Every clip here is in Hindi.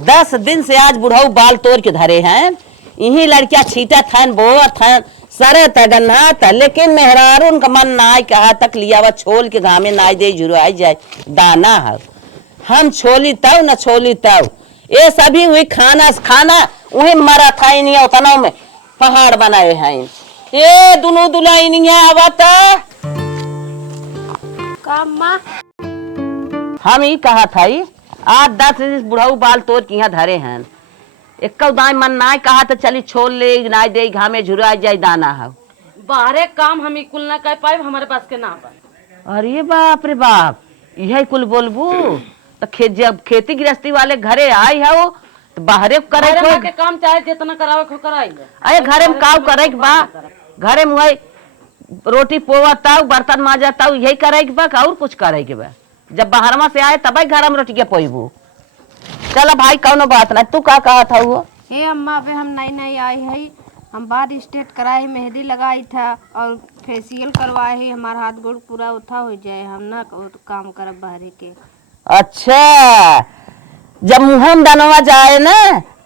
10 दिन से आज बुढ़ऊ बाल तोड़ के धरे हैं। यही लड़कियां छीटा थन बोआ थन सरे तगन्ना था, लेकिन मेहरारू उनका मन नाई कहा तक लिया वा छोल के घामे नाई दे जुड़ाई जाए दाना है। हम छोली तव न छोली तव ये सभी हुई खाना खाना वही मरा था नहीं उतना में पहाड़ बनाए हैं। ये दोनों दुलाई नहीं है आवता हम ही कहा था आज 10 बुढ़ऊ बाल तोड़ के यहाँ धरे हैं। एक दाई मन नाई कहा तो चली छोड़ ले नाई दे घामे झुरा जाए दाना है। बाहरे काम हम कुल ना कर पाए हमारे पास के ना बा। अरे बाप रे बाप यही कुल बोलबू तो जब खेती गृहस्थी वाले घरे आई है वो तो बाहरे करे के काम चाहे जितना करावे खो कराई। अरे घरे में काव करे बा घरे में वही रोटी पोवता बर्तन मांजता यही करे बा और कुछ करे के बा। जब बाहरमा से आए तब घर में रोटी के पोईबू। चला भाई कौनो बात ना तू का कहा था वो। हे अम्मा अबे हम नई नई आई है, हम बाल स्ट्रेट कराए मेहंदी लगाई था और फेशियल करवाए है। हमारा हाथ गोड़ पूरा उठा हो जाए हम ना काम करब बाहरी के। अच्छा जब मुहम दनवा जाए ना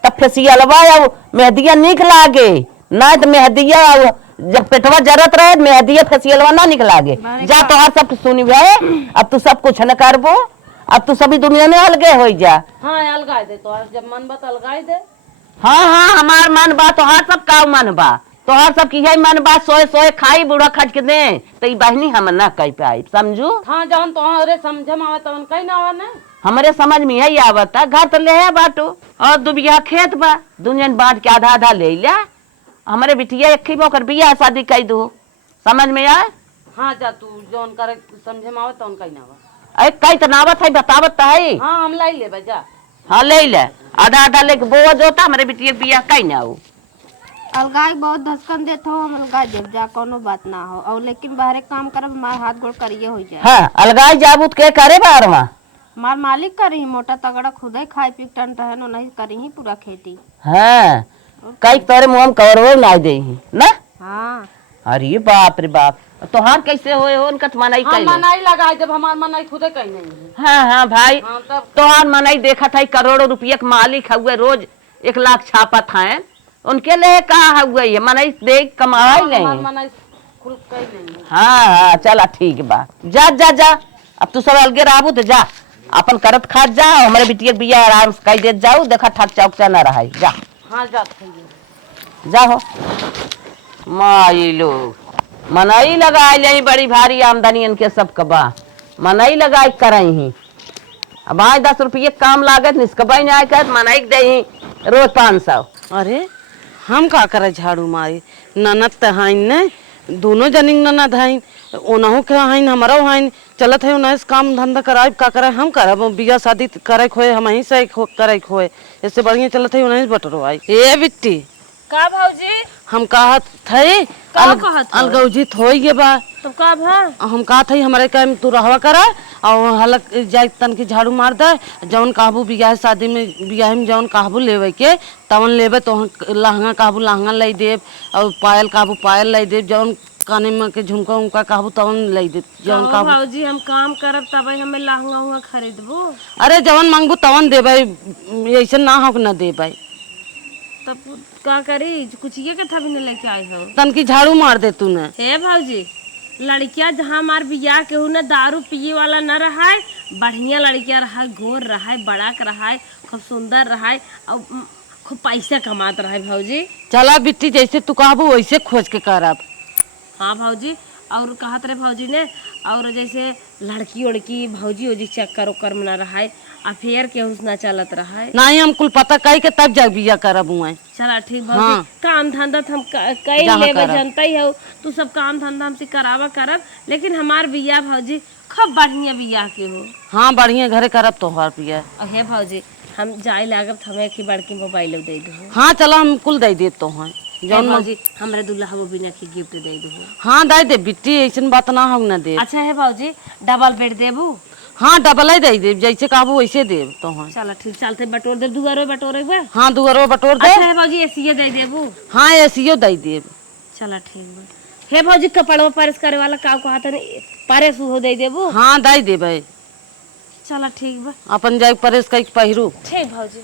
तब फेशियलवा या मेहंदिया निक लागे ना तो मेहंदिया जब पेटवा जरत रहे मेहंदिया फेशियलवा ना निक लागे। जा तो हर सब सुनी भाई अब तू सब कुछ न करबो अब तू सभी दुनिया में अलगे हो जा। हाँ अलगाई दे तो जब मन बा अलगाई दे। हाँ हाँ हमार मन बा तो हर सब का मन बा तो हर सब की मन बा सोए सोए खाई बूढ़ा खट के दे तो बहनी हम ना कह पाई समझू। हाँ जौन तो समझे में आवत तवन कहीं ना आवा ना हमारे समझ में यही आवता घर तो ले है बाटो और 2 बीघा खेत बा दुनिया बांट के आधा आधा ले लिया। हमारे बिटिया एक ही बोकर बिया शादी कर दो समझ में आए। हाँ जा तू जौन करे समझे में आवत तवन कहीं ना आवा। अरे कई तो नावत है बतावत है। हाँ हम लाई ले जा। हाँ ले ले आधा आधा लेके बोझ होता हमारे बिटिया बिया कहीं ना हो। अलगाई बहुत धसकन देते हो हम अलगाई देव जा कोनो बात ना हो और लेकिन बाहरे काम करब हमारे हाथ गोड़ करिए हो जाए। हाँ अलगाई जाबू के करे बारवा हमार मालिक करी मोटा तगड़ा खुद ही खाए पी टन रहन नहीं करी ही पूरा खेती। हाँ कई तोरे मुंह में कवर ना दे ना। हाँ अरे बाप रे बाप तोहार कैसे होए हो उनका मनाई हाँ, मनाई लगाए जब हमार मनाई खुदे कहीं नहीं। हाँ हाँ भाई हाँ, तब तोहार मनाई देखा था करोड़ों रुपये के मालिक हुए रोज 1 लाख छापा था उनके लिए कहा हुआ है मनाई देख कमाई नहीं। मनाई खुल कहीं नहीं। हाँ हाँ चला ठीक बा जा जा जा अब तू सब अलगे रहबू तो जा अपन करत खात जा हमारे बिटिया बिया आराम से कह दे जाऊ देखा ठक चौक ना रहा जा। हाँ जा जाओ माई लोग मनाई लगाए ले बड़ी भारी आमदनी इनके सब कबा मनाई लगाई करई ही अब आए 10 रुपये काम लागत निष्कबाई नहीं आए मनाई दे रोज 500। अरे हम का करे झाड़ू मारी ननद तहाइन ने दोनों जनिंग ननद हाइन ओनहु के हाइन हमारा हाइन चलत है उन्हें काम धंधा कराए का करे हम करब बिया शादी करे खोए हम ही से करे खोए इससे बढ़िया चलत है उन्हें बटरवाई। ए बिट्टी का भौजी हम कहत थे अलगौजी थोई गे बा तो का भा हम कहत थे हमारे काम तू रहवा करा और हलक जाए तन की झाड़ू मार दे जौन कहबू बियाह शादी में बियाह में जौन कहबू लेवे के तवन लेवे तो लहंगा कहबू लहंगा लै देव और पायल कहबू पायल लै देव जौन काने में के झुमका उमका कहबू तवन लै देव जौन कहबू। भौजी हम काम करब तब हमें लहंगा हुआ खरीदबो। अरे जौन मांगबू तवन देबै ऐसे ना हो न देबै तब का करी कुछ ये के थभी न लेके आए हो तन की झाड़ू मार दे तू ने। हे भौजी लड़किया जहाँ हमार बियाह केहू न दारू पिए वाला न रहा बढ़िया लड़किया रहा गोर रहा बड़ा रहा खूब सुंदर रहा और खूब पैसा कमात रहा भौजी। चला बिट्टी जैसे तू कहबू वैसे खोज के करब। हाँ भौजी और कहत रहे भौजी ने और जैसे लड़की उड़की भौजी उजी चक्कर उक्कर में न रहा अफेयर के उसना चलत रहा नहीं हम कुल पता कही के तब जग बिया करब हुआ। चला ठीक भौजी। हाँ। काम धंधा हम कई लेवे जनता ही हो तू सब काम धंधा हमसे करावा करब लेकिन हमार बिया भौजी खूब बढ़िया बिया के हो। हाँ बढ़िया घरे करब तोहार बिया। हे भौजी हम जाए लागब हमें की बड़की मोबाइल दे दो। हाँ चला हम कुल दे दे तो हैं जौन भौजी हमरे दुल्हा वो बिना की गिफ्ट दे दो। हाँ दे दे बिट्टी ऐसन बात ना हो न दे। अच्छा है भौजी डबल बेड देबू। हाँ डबल ही दे दे जैसे कहबू वैसे देव तो हैं। चला ठीक चलते बटोर दे दुआरो बटोरे बा। हाँ दुआरो बटोर दे। अच्छा है भौजी एसीए दे देबू। हाँ एसीओ दे देब। चला ठीक बा। हे भौजी कपड़वा पारस करे वाला का को हाथ ने पारस हो दे देबू। हाँ दे देबे। चला ठीक बा। अपन जाए परेश कई पहिरू। ठीक भौजी।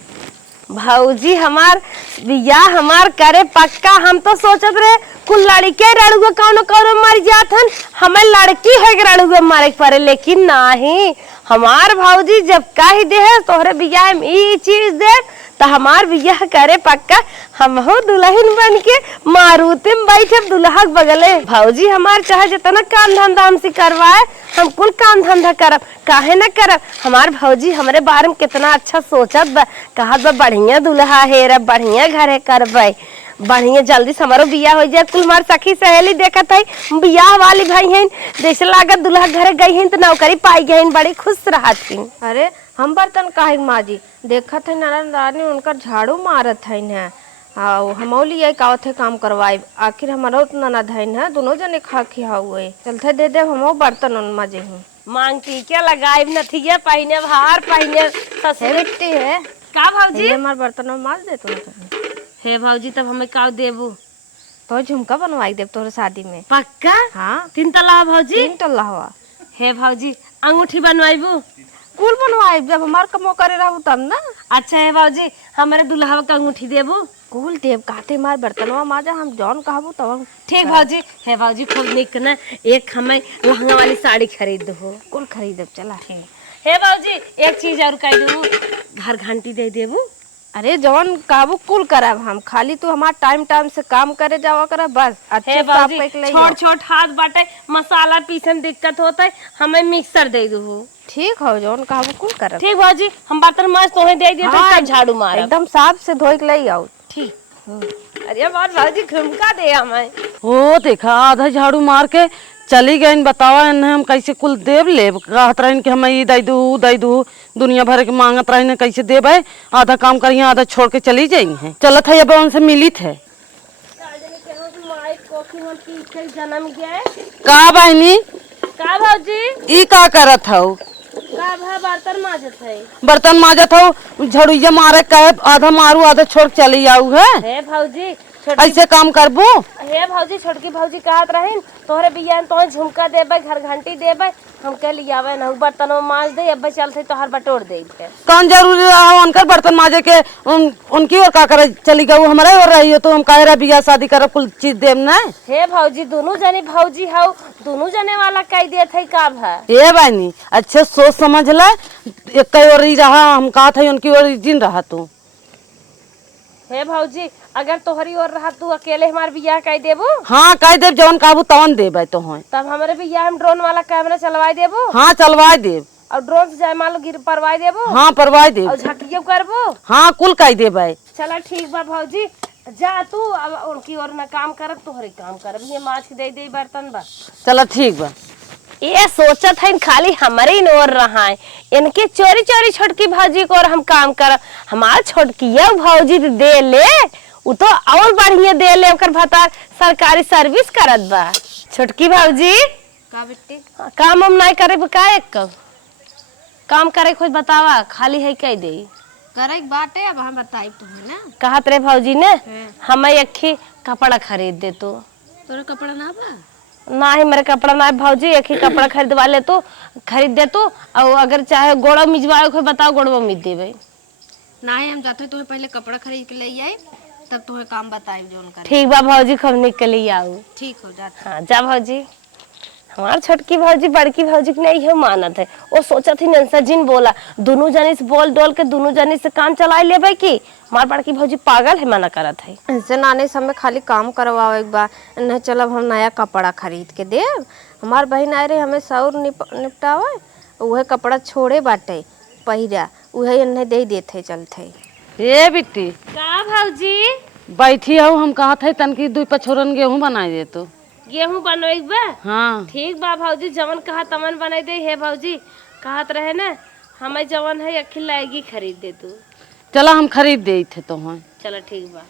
भौजी हमार बियाह हमार करे पक्का। हम तो सोचत रहे कुल लड़के रड़ुआ कौनो कौनो मर जात हन, हमें लड़की है रड़ुआ मारे पड़े, लेकिन नहीं हमार भौजी जब कह दे है तोहरे बियाह में ई चीज दे तो हमार बियाह करे पक्का। हम हो दुल्हन बन के मारुति में बैठे दुल्हा के बगले। भौजी हमार चाहे जितना काम धंधा हमसे करवाए हम कुल काम धंधा करब, काहे न करब। हमार भौजी हमरे बारे में कितना अच्छा सोचत बा, कहत बा बढ़िया दुल्हा है, बढ़िया घर है करबे, बढ़िया जल्दी से हमारो बियाह हो जाए। कुल हमार सखी सहेली देखत है बियाह वाली भाई हैं, जैसे लागत दुल्हा घर गई हैं तो नौकरी पाई गई हैं, बड़ी खुश रहत हैं। अरे हम बर्तन काहे माँ जी देखत है नरन रानी उनकर झाड़ू मारत है न, हम लिए कावत है काम करवाए। आखिर हमारा ननद है न, दोनों जने खा खिया हुए चलते दे दे हम बर्तन उन मजे हूँ मांगती क्या लगाए नथिया पहने हार पहने ससुर मिट्टी है का भौजी। हमारे बर्तन में मार दे तुम हे भौजी तब हमें का देबू। तो झुमका बनवाई देव तोरे शादी में। पक्का हाँ 3 तला भौजी। 3 टल्ला हुआ। हे भौजी अंगूठी बनवाइबू। कुल बनवाई जब हमार कमो करे रहू तब ना। अच्छा है भौजी हमारे दुल्हा का अंगूठी देबू। कुल देव कहते हमार बर्तनवा माजा हम जौन कहबू तब। ठीक भौजी। हे भौजी खूब निक न एक हमें लहंगा वाली साड़ी खरीद दो। कुल खरीद चला। हे भौजी एक चीज और कह देबू, घर घंटी दे देबू। अरे जवन कहबू कुल करब हम, खाली तू हमार टाइम टाइम से काम करे जावा कर बस। अच्छे हे साफ भौजी करके ले छोट छोट हाथ बाटे, मसाला पीसे में दिक्कत होता है, हमें मिक्सर दे दो। ठीक हो जौन कहबू कुल करब। ठीक भौजी हम बर्तन माज तोहे दे देते हाँ, तब झाड़ू मार एकदम साफ से धोई के ले आओ। ठीक। अरे बात भौजी झुमका दे हमें। हो देखा आधा झाड़ू मार के चली गई। बतावा इन्हें हम कैसे कुल देव लेब, कहत रही कि हमें दे दू दुनिया भर के मांगत रही कैसे देब है। आधा काम करिए आधा छोड़ के चली जाई है। चलत है अब उनसे मिली थे जन्म गया का बहनी का भौजी ई का करत हऊ। का भा बर्तन माजत है। बर्तन माजत हऊ झड़ुइया मारे कहे आधा मारू आधा छोड़ के चली आऊ है। हे भौजी ऐसे काम करबू। हे भौजी छोटकी भौजी कहत रही तोहरे बियाह तो झुमका देबे घर घंटी देबे, हम कह लियावे न बर्तन में माज दे अब चलते तोहर बटोर दे। कौन जरूरी रहा उनकर बर्तन माजे के उनकी और का करे चली गऊ हमारे और रही हो तो हम कह रहा बियाह शादी कर कुल चीज देव न। हे भौजी दोनों जने भौजी हौ, दोनों जने वाला कह देत है का भा। ये बहनी अच्छे सोच समझ ले, एक और ही रहा हम कहा था उनकी ओरिजिन रहा तू। हे भौजी अगर तोहरी और रहा तू अकेले हमार बियाह कह देबो। हाँ कह देव जवन कहबू तवन देबे तो है। तब हमारे बियाह में ड्रोन वाला कैमरा चलवाई देबो। हाँ चलवाए देव। और ड्रोन से जयमाल गिर परवाई देबो। हाँ परवाए देव। और झटिया करबो। हाँ कुल कह देबे। चला ठीक बा भौजी जा तू अब उनकी और न काम करब तोहरे काम करब, ये माछ दे दे बर्तन बा। चला ठीक बा। ये सोचत है खाली हमारे ही नोर रहा है, इनके चोरी चोरी छोटकी भौजी को और हम काम करब। हमार छोटकिया भौजी दे ले उ तो और बढ़िया दे ले, ओकर भतार सरकारी सर्विस करत बा। छोटकी भौजी का बेटी काम हम नहीं करे का एक काम करे खुद बतावा, खाली है कह दे करे बाटे अब हम बताई तुम्हें ना। कहत रे भौजी ने हमें एक कपड़ा खरीद दे तो। तोरा कपड़ा ना बा? नहीं मेरे कपड़ा ना भौजी, एक ही कपड़ा खरीदवा ले तो खरीद दे तो, और अगर चाहे गोड़ा मिजवाए को बताओ गोड़वा मिज देवे। नहीं हम जाते तुम्हें पहले कपड़ा खरीद के ले आई तब तुम्हें काम बताई जोन करे। ठीक बा भौजी खूब निकल आओ। ठीक हो जाते। हाँ जा भौजी। हमार छोटकी भौजी बड़की भौजी के नहीं है मानत है, वो सोचा थी नंसा जिन बोला दोनों जने से बोल डोल के दोनों जने से काम चला लेबे की। हमार बड़की भौजी पागल है मना करत है। ऐसे नाने समय खाली काम करवावे एक बार नहीं चलब हम नया कपड़ा खरीद के देव। हमार बहन आए रहे हमें सौर निपटावे वह कपड़ा छोड़े बाटे पहिरा वह इन्हें दे देते चलते। ये बिट्टी का भौजी बैठी हूँ हम कहा थे तनकी 2 पछोरन गेहूं बनाए दे तो। गेहूं बनोइक बा। हाँ ठीक बा भौजी जवन कहा तमन बनाई दे। हे भौजी कहत रहे ना हमें जवन है अखिल लाएगी खरीद दे तू। चला हम खरीद दे थे तो हैं। चलो ठीक बा।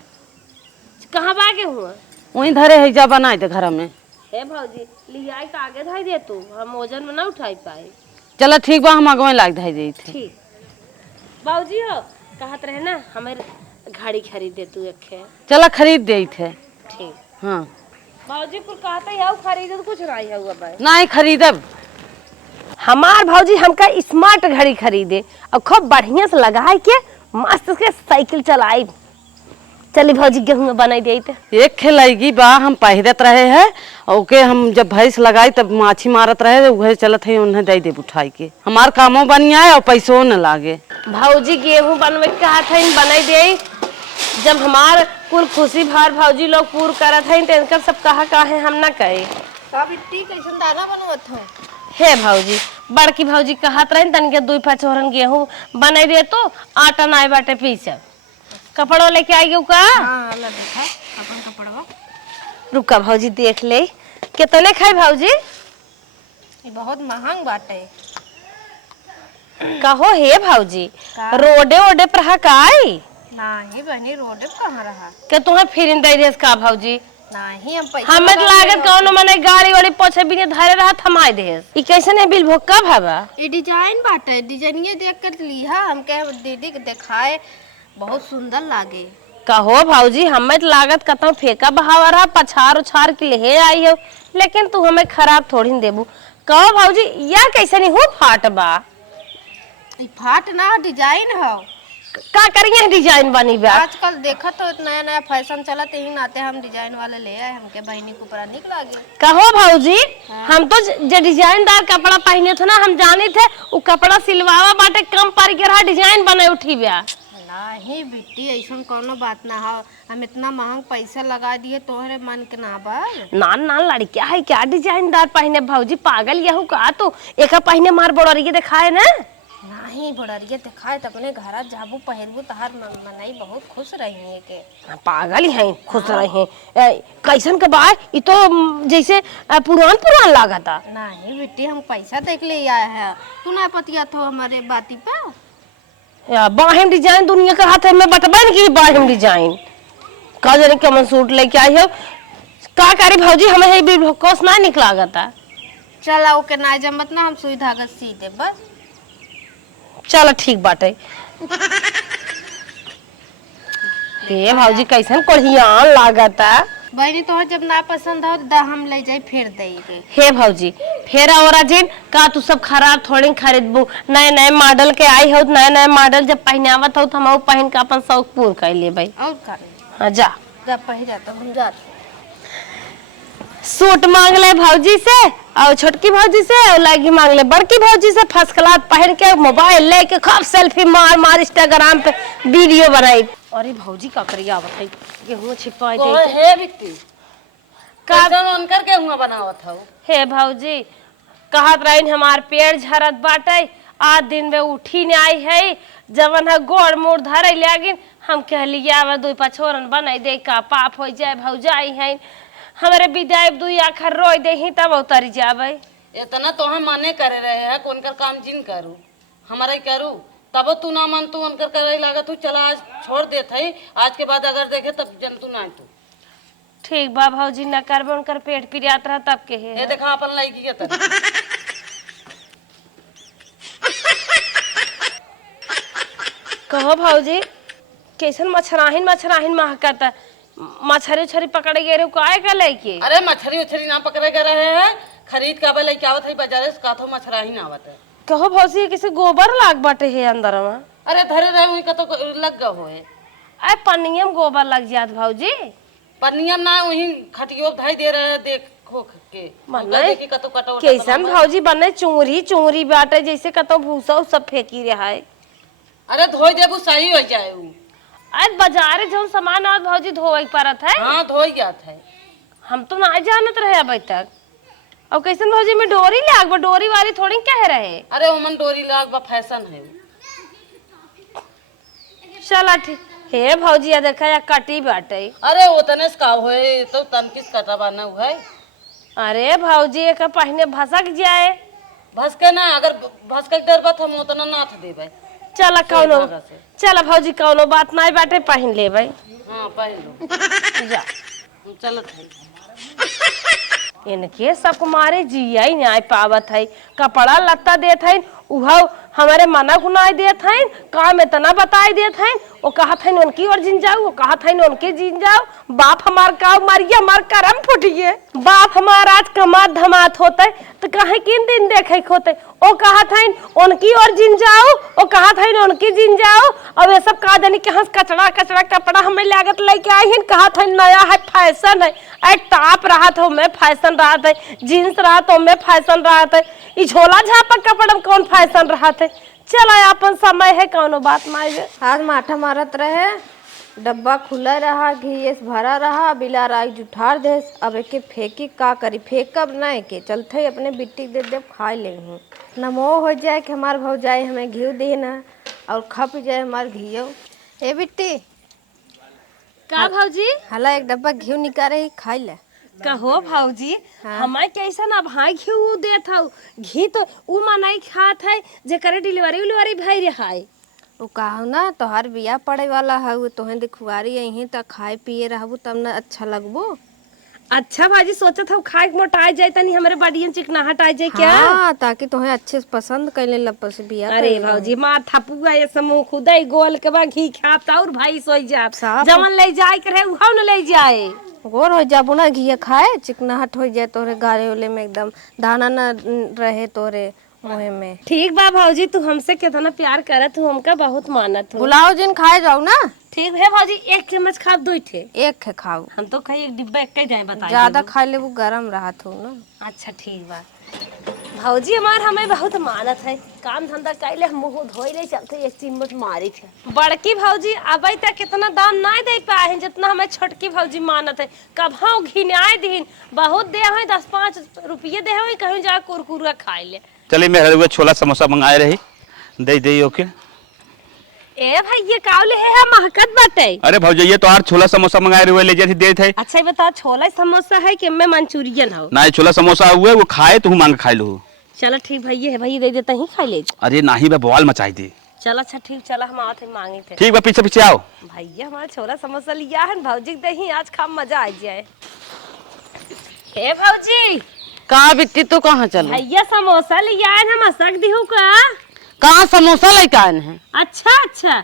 कहाँ बागे हुआ वहीं धरे है जा बनाए दे घर में। हे भौजी लियाई के आगे धाई दे तू, हम वजन में ना उठाई पाए। चला ठीक बा हम अगवे लाग धाई दे थे। ठीक भौजी हो कहत रहे ना हमें घड़ी खरीद दे तू एक। चला खरीद दे थे। ठीक हाँ भौजी कुल कहते है खरीद तो कुछ नहीं है अब नहीं खरीदब। हमार भौजी हमका स्मार्ट घड़ी खरीदे और खूब बढ़िया से लगाए के मस्त के साइकिल चलाई। चली भौजी गेहूं बनाई दे एक खेलैगी बा हम पहिरत रहे है ओके हम जब भैंस लगाई तब माछी मारत रहे उहे चलत है उन्हें दे दे उठाई के हमार कामों बनिया है और पैसों न लागे। भौजी गेहूं बनवे के कहा था बनाई दे जब हमार कुल खुशी भार भौजी लोग पूर करत है तो इनकर सब कहा है हम ना कहे। कैसन दाना बनवत हो? हे भौजी बड़की भौजी कहत रही तन के 2 पचोरन गेहूं बनाई दे तो आटा नाई बाटे पीछे कपड़ा लेके आई का। हाँ ला देखा अपन कपड़वा। रुका भौजी देख ले कितने खाई भौजी? ये बहुत महंग बाटे। कहो हे भौजी रोडे ओडे पर हकाई नहीं बहनी रोड पे कहाँ रहा के तुम्हें फिर दे देस का भौजी? नहीं हम पैसा हमें तो लागत कौनो मने गाड़ी वाड़ी पोछे बिने धरे रहा थमाई देस। ई कैसे ने बिल भोक्का भाबा? ये डिजाइन बाटे डिजाइनिए देख कर लिहा हमके दीदी के दिखाए बहुत सुंदर लागे। कहो भौजी हमें तो लागत कतौ फेंका बहावा रहा पछार उछार के ले आई हो लेकिन तू हमें खराब थोड़ी न देबू। कहो भौजी या कैसे नहीं हो फाट बा? ये फाट ना डिजाइन है। का करिए डिजाइन बनी बा? आजकल देखा तो नया नया फैशन चलत यही नाते हम डिजाइन वाले ले आए हमके बहनी को बड़ा निक लागे। कहो भौजी हम तो जो डिजाइनदार कपड़ा पहने थे ना हम जाने थे वो कपड़ा सिलवावा बाटे कम पर के रहा डिजाइन बने उठी बा। नहीं बिट्टी ऐसा कोनो बात ना हो हम इतना महंग पैसा लगा दिए तोहरे मन के ना बा। ना लड़किया है क्या डिजाइनदार पहने भौजी पागल यहू का तो एक पहने मार बड़रिए दिखाए ना। नहीं बड़रिए दिखाए तो अपने घर जाबू पहनबू तहार मनई बहुत खुश रही है के। पागल ही है खुश रहे कैसन के बा ये तो जैसे पुरान लागता। नहीं बिट्टी हम पैसा देख ले आए हैं तू ना पतिया तो हमारे बाती पे बाहिम डिजाइन दुनिया का हाथ है मैं बतबन की बाहिम डिजाइन का जाने कमन सूट लेके आई हो का करी भौजी हमें है भी कोस ना निकलागता। चला ओके ना जमत ना हम सुई धागा सी दे बस। चलो ठीक बाटे। ये भौजी कैसन कोढ़िया लागता। बहनी तो जब ना पसंद हो तो हम ले जाई फिर देंगे। हे भौजी फेरा ओरा जिन का तू सब खराब थोड़ी खरीदबू नए नए मॉडल के आई हो नए नए मॉडल जब पहनावत हो तो हम पहन के अपन शौक पूर कर ले भाई। और का हाँ जा पहिरा तो हम जाते सूट मांग ले भौजी से और छोटकी भौजी से और लागी मांग ले बड़की भौजी से फर्स्ट क्लास पहन के मोबाइल लेके खूब सेल्फी मार इंस्टाग्राम पे वीडियो बनाई। अरे भौजी का करिया बताई गेहूं छिपा दे हे बिट्टी का उनकर गेहूं बनावत हो? हे भौजी कहत रही हमार पेड़ झरत बाटे आज दिन में उठी ने आई है जवन है गोड़ मोड़ धरे लागिन हम कहलिए आवे 2 पछोरन बनाई दे का पाप हो जाए भौजाई है हमारे विदाई 2 आखर रोई दे ही तब उतर जावे। इतना तो हम माने करे रहे हैं कौन कर काम जिन करू हमारा ही करू तब तू ना मन तू उनकर करे लगा तू चला आज छोड़ देत है आज के बाद अगर देखे तब जन तू ना तू ठीक बा भौजी न करबे उनकर पेट पिरियात रहा तब के है। ये देखा अपन लड़की के तरह कहो भौजी कैसन मछराहिन महकता मछरी उछरी पकड़े गए काहे का लेके? अरे मछरी उछरी ना पकड़े गए रहे हैं खरीद का लेके आवत है बाजार से का तो मछराही ना आवत है। कहो भौजी किसी गोबर लाग बाटे है अंदर में? अरे धरे रहे हुई का तो लग गो है। अरे पनियम गोबर लग जात भौजी पनियम ना वही खटियो धाई दे रहे हैं देखो के देखी का तो कटो कैसन भौजी बने चुंगरी बाटे जैसे कतो भूसा सब फेंकी रहा है। अरे धोई देबू सही हो जाए आज बाजार जो सामान आज भौजी धोए परत है। हाँ धोई जात है हम तो ना जानत रहे अभी तक। और कैसन भौजी में डोरी लाग डोरी वाली थोड़ी कह रहे। अरे ओमन डोरी लाग बा फैशन है। चला ठीक हे भौजी या देखा या कटी बाटे। अरे ओतने का होए तो तनकिस कटा बना हुआ है। अरे भौजी एक पहने भसक जाए भसके ना अगर भसके डर बात हम उतना नाथ देबे। चला कौनो चला भौजी कौनो बात नहीं बाटे पहन ले भाई। हाँ पहन लो जा चलत है इनके सब मारे जिया ही नहीं पावत है कपड़ा लत्ता देत है उहा हमारे मना को नहीं देत है काम इतना बताई देत है वो कहा था उनकी और जिन जाओ, वो कहा था उनके जिन जाओ। बाप हमार का मारिए, हमार करम फुटिए। बाप हमारा आज कमात धमात होते तो कहे किन दिन देखे होते। वो कहा था उनकी और जिन जाओ, वो कहा था उनकी जिन जाओ। अब ये सब कहा जानी कि कचड़ा कचड़ा कपड़ा हमें लागत लेके आई हैं। कहा था नया है, फैशन है। एक टॉप रहा था मैं फैशन रहा था, जीन्स रहा तो मैं फैशन रहा था। ये झोला झापा कपड़ा में कौन फैशन रहा था। चला अपन समय है, कौनो बात मांगे। आज माठा मारत रहे, डब्बा खुला रहा, घी भरा रहा, बिला राई जुठार दे। अब एके फेंकी का करी, फेंकब नहीं के चलते अपने बिट्टी दे दे खा ले हूँ। नमो हो जाए कि हमार भौजाई हमें घी दे ना और खप जाए हमार घियो। ए बिट्टी का भौजी हला एक डब्बा घी निकाले ही खाई ले। कहो भौजी, हमारे कैसा ना भाई घी देत हूँ। घी तो उ मनाई खात है जे करे डिलीवरी उलीवरी भई रहाई। वो कहू ना तोहार बिया पड़े वाला है, तोहें दिखवारी यहीं तक खाए पिए रहबू तब ना अच्छा लगबो। अच्छा भाजी, सोचत हूँ खाए मोटाई जाए तनी हमारे बॉडी चिकनाहट आ जाए क्या। हाँ, ताकि तोहें अच्छे से पसंद कैले लपस बिया। अरे भौजी माथा पुआ ये समूह खुदाई गोल के बा घी खाता और भाई सोई जाप जवन ले जाए करे उहाव न ले जाए। गोर हो जाबू ना घी खाए, चिकनाहट हो जाए तोरे गारे ओले में एकदम दाना न रहे तोरे मुँह में। ठीक बा भौजी, तू हमसे कितना प्यार करत हूँ, हमका बहुत मानत हूँ। बुलाओ जिन खाए जाओ ना। ठीक है भौजी, एक चम्मच खा दो थे। एक है खाओ, हम तो कहीं एक डिब्बा एक जाए बता। ज्यादा खा ले वो गरम रहा हो ना। अच्छा ठीक बा भौजी, हमार हमें बहुत मानत है। काम धंधा कैले मुँह धोई ले चलते एक चिम्मच मारी थे। बड़की भौजी अबे तक कितना दाम नहीं दे पाए हैं जितना हमें छोटकी भौजी मानत है। कभाऊ घी आए दिन बहुत दे है, 10-5 रुपये दे है, कहीं जा कुरकुरा खाए ले। चलिए मैं हलवा छोला समोसा मंगाए रही, दे ओके। ए भाई ये कावले है महकत बाटे। अरे भौजैया तो आर छोला समोसा मंगाए रहे ले जाती दे थे। अच्छा बता, छोला समोसा है कि मैं मंचूरियन हो? ना छोला समोसा हुए वो खाए तो मांग खाए लो। चलो ठीक भैया है, भाई दे देता ही खा ले। अरे नाही मैं बवाल मचाई दे। चलो अच्छा ठीक, चला हम आते मांगे थे। ठीक बा, पीछे पीछे आओ। भैया हमारा छोला समोसा लिया है, भौजी दही आज खा मजा आ जाए। ए भौजी कहाँ बिट्टी तू कहाँ चलो? भैया समोसा लिया है, हम असक दिहू का। कहाँ समोसा लेके आए हैं? अच्छा अच्छा,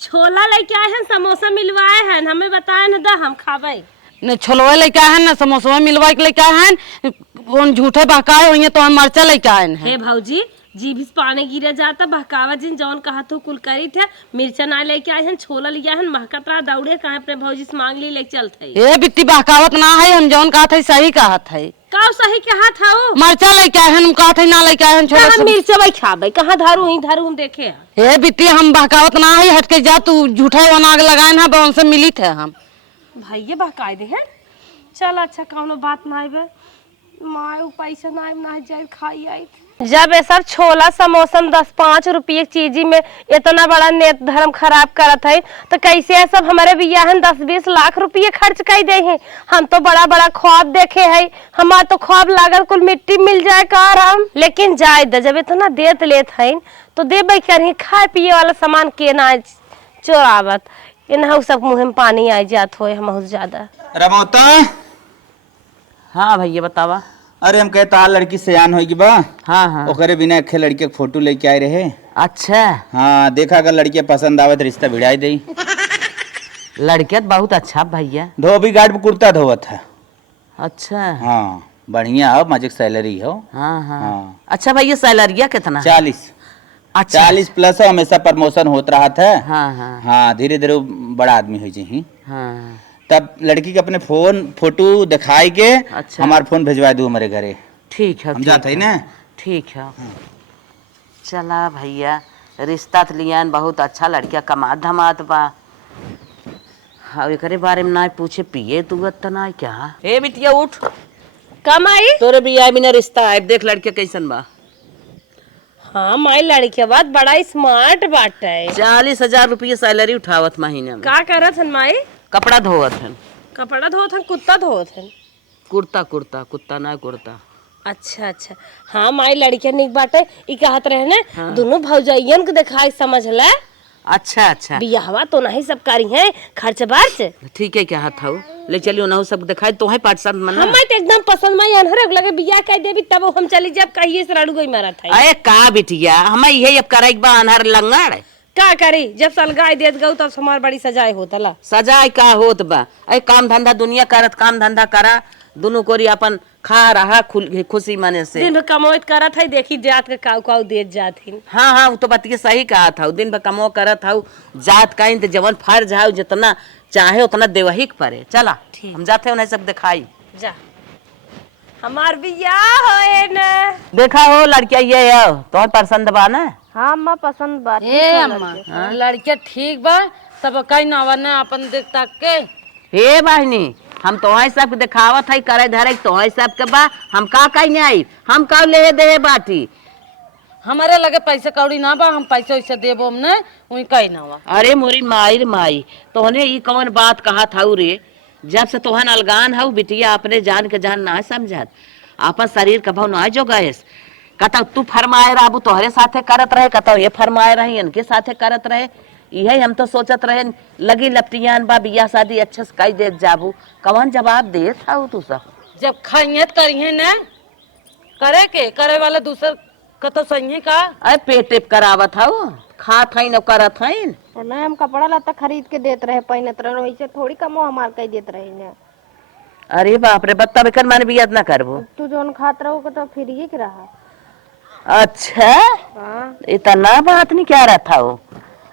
छोला लेके आए हैं, समोसा मिलवाए हैं, हमें बताए न दा हम खावे। न छोलवा लेके आए हैं न समोसा मिलवा के लेके आए हैं। कौन झूठे बहकाए हो तो हम मरचा लेके आए हैं। हे भौजी जीभ से पानी गिरा जाता, बहकावा जिन जौन कहा तो कुल करी थे। मिर्चा ना लेके आए हैं, छोला लिया है, महकत रहा दौड़े कहा अपने भौजी से मांग ली लेके चलते। ए बिट्टी बहकावत ना है, हम जौन कहा था सही कहा था। का सही कहा था वो? मरचा लेके आए हैं, हम कहा था ना लेके आए हैं छोला। मिर्चा भाई खाबे कहाँ धारू ही धारू देखे। हे बिट्टी हम बहकावत ना है, हट के जा तू झूठा वनाग लगाए ना बन से मिली थे हम। भैया बहकाए दे हैं। चल अच्छा कौनो बात ना आवे, माँ पैसा ना जाए खाई आई। जब ये सब छोला समोसा 10-5 रुपये चीजी में इतना बड़ा नेत धर्म खराब करत है तो कैसे है सब हमारे बियाहन 10-20 लाख रुपये खर्च कर दे हैं। हम तो बड़ा बड़ा ख्वाब देखे है, हमार तो ख्वाब लागल कुल मिट्टी मिल जाए कार हम। लेकिन जाए दे, जब इतना देत लेत है तो देबे कर खाए पिए वाला सामान के ना चोरावत इन सब मुँह में पानी आ जात हो बहुत ज्यादा। रमौता हाँ भैया बतावा। अरे हम कहता लड़की सयान होगी बा। हाँ हाँ ओकरे बिना एक लड़के के फोटो लेके आए रहे। अच्छा, हाँ देखा अगर लड़के पसंद आवे तो रिश्ता भिड़ाई दे। लड़कियत बहुत अच्छा भैया। धोबी घाट पे कुर्ता धोवत है। अच्छा हाँ बढ़िया हो, मजे सैलरी हो। हाँ हाँ, हाँ। अच्छा भैया सैलरिया कितना? 40। अच्छा 40 प्लस हो, हमेशा प्रमोशन होत रहा था। हाँ हाँ हाँ धीरे धीरे बड़ा आदमी हो जी। हाँ। तब लड़की के अपने फोटो दिखाई के अच्छा। हमारे फोन भेजवा दो हमारे घरे। ठीक है, हम जाते ही ना। ठीक है। चला भैया, रिश्ता तो लिया बहुत अच्छा, लड़किया कमात धमात बा। हाँ एकरे बारे में ना पूछे पिए तू ना क्या। ए बिटिया उठ, कम आई तोरे बियाह बिना रिश्ता है, देख लड़के कैसन बा। हाँ माई लड़के बात बड़ा स्मार्ट बाटे। 40,000 रुपये सैलरी उठावत महीने में। का करत हन माई? कपड़ा धोवत है। कपड़ा धोत हन, कुत्ता धोत हन? कुर्ता कुर्ता, कुत्ता ना कुर्ता। अच्छा अच्छा, हाँ माई लड़के निक बाटे। ई कहत रहे ने हाँ। दोनों भौजाइयन को दिखाई समझ ले। अच्छा अच्छा, बियाहवा तो नहीं सब करी है, खर्च बार्च ठीक है। क्या हाथ हो ले चलियो ना सब दिखाई तो है पार्ट सब मन। हमें तो एकदम पसंद माई अनहर लगे बियाह कह देबी तब हम चली जब कहिए से रड़ू गई मारा था। अरे का बिटिया हमें यही अब कराई बा अनहर लंगड़। का करी जब सलगाई देत गऊ तब हमार बड़ी सजाए होतला। सजाए का होत बा, ऐ काम धंधा दुनिया करत, काम धंधा करा दोनों कोरी अपन खा रहा खुशी मने से। दिन भर कमोत करत है, देखी जात के काऊ काऊ देत जाथिन। हाँ हाँ, वो तो बात सही कहा था, दिन भर कमो करत हूँ जात का तो जवन फर्ज है जितना चाहे उतना देवही के परे। चला हम जाते उन्हें सब दिखाई जा हमार बियाह होए न। देखा हो लड़किया ये तो पसंद बा ना? हाँ अम्मा पसंद बात ए अम्मा लड़किया ठीक बा, सब कई नावा ने अपन देख ताक के। हे बहनी हम तोहर सब दिखावत है करे धरे तोहर सब के बा, हम का कहीं नहीं आई, हम का ले दे बाटी। हमारे लगे पैसे कौड़ी ना बा, हम पैसे वैसे देबो हमने वही कहीं ना बा। अरे मोरी माई रे माई, तोहने ई कौन बात कहा था रे? जब से तोहन अलगान हऊ बिटिया अपने जान के जान ना समझत, अपन शरीर का भाव ना जो गएस। कतौ तू फरमाए राबू तोहरे साथे करत रहे, कतौ ये फरमाए रही इनके साथे करत रहे। यही हम तो सोचत रहे लगी लपटियान बा बियाह शादी अच्छे से कई देत जाबू, कौन जवाब देत हऊ तू सब? जब खैयत करिए ना करे के करे वाले दूसर का तो सही का। अरे पेट टेप करावत हऊ, खात हई न करत हई। और ना हम कपड़ा लत्ता खरीद के देत रहे पहनत रहे, वैसे थोड़ी कमो हमार कई देत रही ने। अरे बाप रे, बत्ता बेकर माने बियाह ना करबो। तू जोन खात रहो तो फिर ये के रहा। अच्छा हाँ इतना बात नहीं क्या रहा था वो,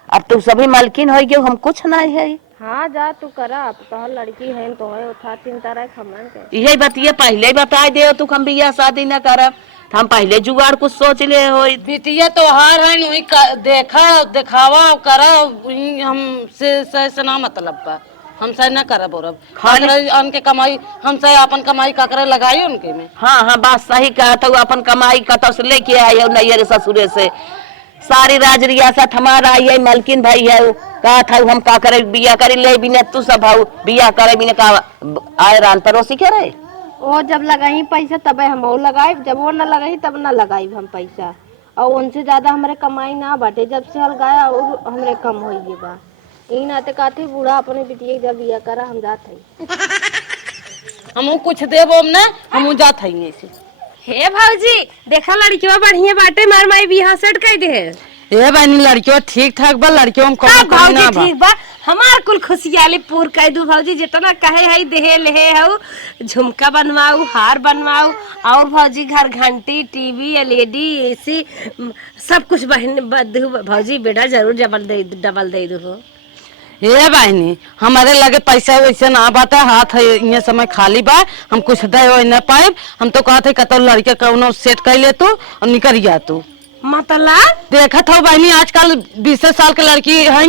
अब तू सभी मालकिन हो गए, हम कुछ नहीं है। हाँ जा तू करा, अब तो लड़की है तो है उठा चिंता रहे खमन के। यही बतिए पहले बता दे तू हम बियाह शादी न करब, तो हम पहले जुगाड़ कुछ सोच ले हो। बिटिया तो हार है वही देखा दिखावा करा, वही हमसे ना मतलब बा, हमसे न करब और उनके कमाई हमसे अपन कमाई काकरे लगाई उनके में। हाँ हाँ बात सही कहा था, अपन कमाई कतौ से लेके आई हो नैयर ससुरे से, सारी राज रियासत हमारा आई है, मालकिन भाई है कहा था हम का करे बिया करे ले बिना तू सब भाऊ बिया करे बिना का आए रान परोसी के रहे। वो जब लगाई पैसा तब हम वो लगाई, जब वो न लगाई तब न लगाई हम पैसा, और उनसे ज्यादा हमारे कमाई ना बाटे। जब से हल गाया हमरे कम हो गए बा, ई नाते काथे बूढ़ा अपने बिटिया जब बिया करा हम जात है। हम कुछ देबो हमने हम जात है ऐसे। हे भौजी देखा लड़कियों बढ़िया बाटे, मार माई बियाह सेट कर दे। ए बहनी लड़कियों ठीक ठाक बा, लड़कियों में का भौजी ठीक बा, हमार कुल खुशियाली पूर कर दू भौजी, जितना कहे है देहे लेहे हऊ, झुमका बनवाऊ, हार बनवाऊ, और भौजी घर घंटी टीवी एलईडी एसी सब कुछ बहन भौजी बेटा जरूर डबल दे दू। ए बहनी हमारे लगे पैसा वैसे ना बाता, हाथ है ये समय खाली बा, हम कुछ दे न पाए। हम तो कहते कतो लड़के कौनो सेट कर ले तू और निकल जा तू। मतलब देखा था बहनी आजकल 20 साल के लड़की है,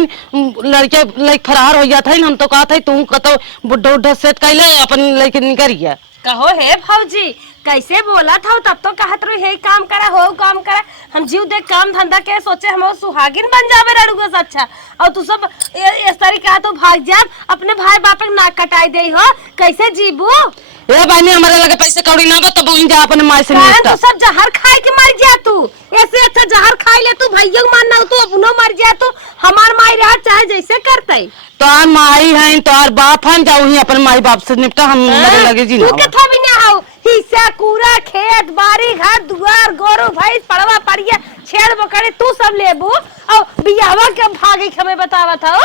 लड़के लाइक फरार हो जाता है। हम तो कहते है तू कतो बुढ़ा उड्ढा सेट कर ले अपन लड़के निकल गया। कहो हे भौजी कैसे बोला था, तब तो कहत रही हे काम करा हो काम करा, हम जीव देख काम धंधा के सोचे हम सुहागिन बन जावे रड़ुआ से अच्छा, और तू सब इस तरीका तो भाग जा अपने भाई बाप के नाक कटाई दे हो, कैसे जीबू? ए बहनी हमारे लगे पैसे कौड़ी ना बा, तब जा अपने माई से तू सब जहर खाए के मर जा तू, ऐसे अच्छा जहर खाई ले तू, भैया मानना तू अपनो मर जा तू, हमार माई रहा चाहे जैसे करते। तोहार माई है तोहार बाप है, जाऊ ही अपन माई बाप से निपटा, हम लगे जी तू कथा भी ना हो, हिस्सा कूड़ा खेत बाड़ी घर दुआर गोरू भैंस पड़वा पड़िया छेड़ बकरे तू सब लेबू, और बियाहवा के भागे हमें बतावा था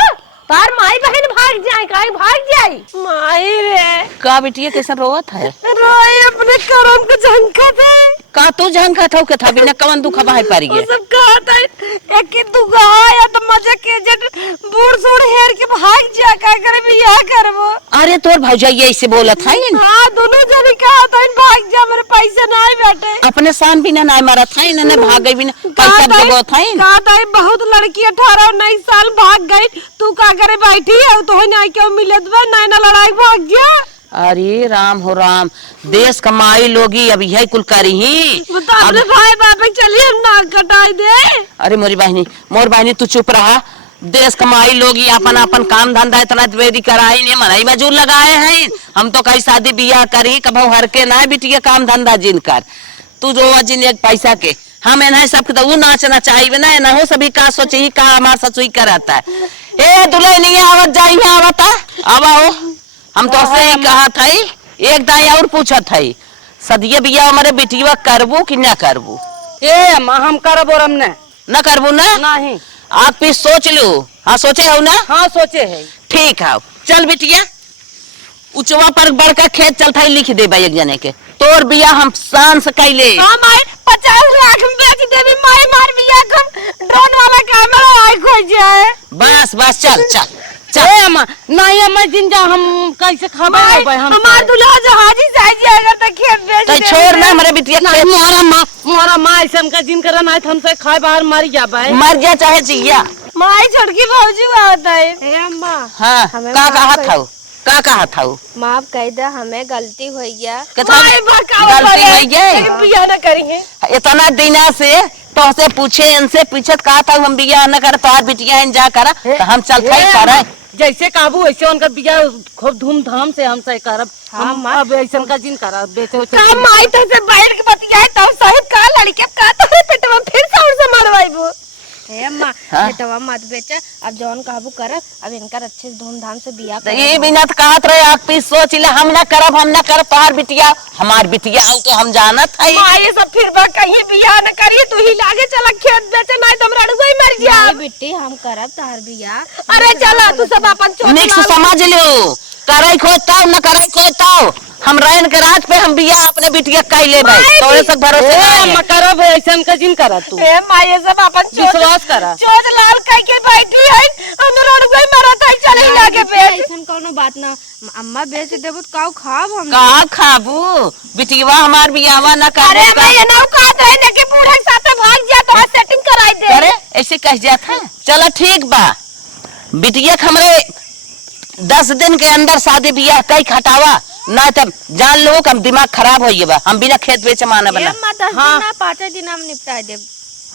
तार माई बहन भाग जाए, काहे भाग जाए माई रे। का बिटिया कैसा रोवत है? रोए अपने करम को झंका थे, का तू झंका था के था बिना कवन दुख भाई पारी वो सब कहा था एक की दुगा या तो मजे के जट बूढ़ सूढ़ हेर के भाग जा, का करे बियाह करबो। अरे तोर भौजा ये ऐसे बोलत है? हां दोनों जने कहा था भाग जा, मेरे पैसे ना बैठे, अपने शान बिना ना मारत है न भागे बिना पैसा देबत है। कहा था बहुत लड़की 18-19 साल भाग गई, तू का करे बैठी है तो ना क्यों मिलत बा, ना लड़ाई भाग गया। अरे राम हो राम, देश कमाई लोगी अभी है कुल करी ही अपने भाई बाप चलिए हम ना कटाई दे। अरे मोर बहनी तू चुप रहा, देश कमाई लोगी अपन अपन काम धंधा इतना द्वेदी कराई ने मनाई मजूर लगाए हैं, हम तो कहीं शादी बियाह करी कभू हर के ना बिटिया काम धंधा जिन कर, तू जो जिन एक पैसा के हम एना सब के वो नाचना चाहिए ना, ना हो सभी का सोची का हमार ससुई करता है। ए दुल्हन नहीं आवत जाई आवता अब आओ, हम तो से ही कहा था एक दाई और पूछा था सदिये बिया हमारे बिटिया करबू कि ना करबू? ए अम्मा हम करब और हमने न करबू ना नहीं। आप भी सोच लो। हाँ सोचे हो ना? हाँ सोचे है। ठीक है, चल बिटिया उचवा पर बड़का खेत चल था लिख दे एक जने के तोर बिया हम शान से कैले। हाँ माई 50 लाख में बेच देबी माई मार बिया को ड्रोन वाला कैमरा आई खो जाए। बस बस चल चल ए अम्मा नहीं अम्मा जिन जा हम कैसे खबर होबै हम हमार दूल्हा जहाजी जाई अगर त खेत बेच तो दे छोड़ ना हमारे बिटिया नहीं मोरा माँ ऐसे हमका जिन करना नहीं हमसे खाए बाहर मर जाबे। मर जा चाहे जिया। माई छोटकी भौजी बात है। ए अम्मा हाँ हमें का कहा माफ था का कहा था माफ कह दे, हमें गलती हुई है। माई बकाव गलती नहीं गई बिया न करेंगे। इतना दिना से तो से पूछे इनसे पूछत कहा था हम बिया न कर तोहार बिटिया इन जा कर तो हम चल थे करे जैसे काबू वैसे उनका बिया खूब धूमधाम से हम सही करब। हाँ, हम अब ऐसा का जिन करब बेचे उचे का माई तो से बैठ के बतियाए तब साहिब का लड़के का तोरे पेट में फिर से और से मरवाइबो। ए अम्मा हाँ? बेटवा मत बेचा, अब जौन काबू कर अब इनका अच्छे से धूमधाम से बियाह तो ये बिना तो कहत रहे आप भी सोच ले हम न करब तोहार बिटिया हमार बिटिया आउ तो हम जानत है। माई सब फिर बा कहीं बिया न करिए तू ही लागे चला खेत बेचे नहीं तो हमरा डूबे मर जा। नहीं बेटी हम करब तहर बियाह। अरे चला तू सब अपन चोट मिक्स समझ लो करे खो तब न करे खो तब हम रैन के रात पे हम बिया अपने बिटिया कह लेबै तोरे से भरोसे नहीं अम्मा है। करब ऐसा का जिन करा तू ए माई सब अपन चोट विश्वास करा। चोट लाल कह के बैठी है हमरा डूबे मरत है चले लागे बेच। ऐसन कोनो बात ना, अम्मा बेच देबो तो काऊ खाब हम। का खाबू बिटिया हमार बियावा न कर अरे मैं ये नौका दे ने के बूढ़े के साथ भाग जा तो सेटिंग कराई दे। अरे ऐसे कह जात है। चलो ठीक बा बिटिया के हमरे 10 दिन के अंदर शादी बियाह कई खटावा ना तब जान लो कि हम दिमाग खराब हो बा हम बिना खेत बेचे माना ए बना। अम्मा 10 हाँ। दिन ना 5 दिन हम निपटा देब।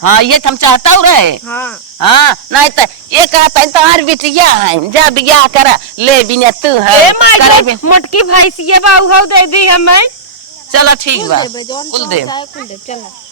हाँ ये हम चाहता हूँ रहे। हाँ हाँ नहीं तो ये कहता है तुम्हारी बिटिया है जा बियाह करा ले बिना तू है ए माई करे को मोटकी भैंस ये बाऊ दे दी हमें। चलो ठीक बा देबे जौन कुल चाहो दे चाहे कुल देब चला।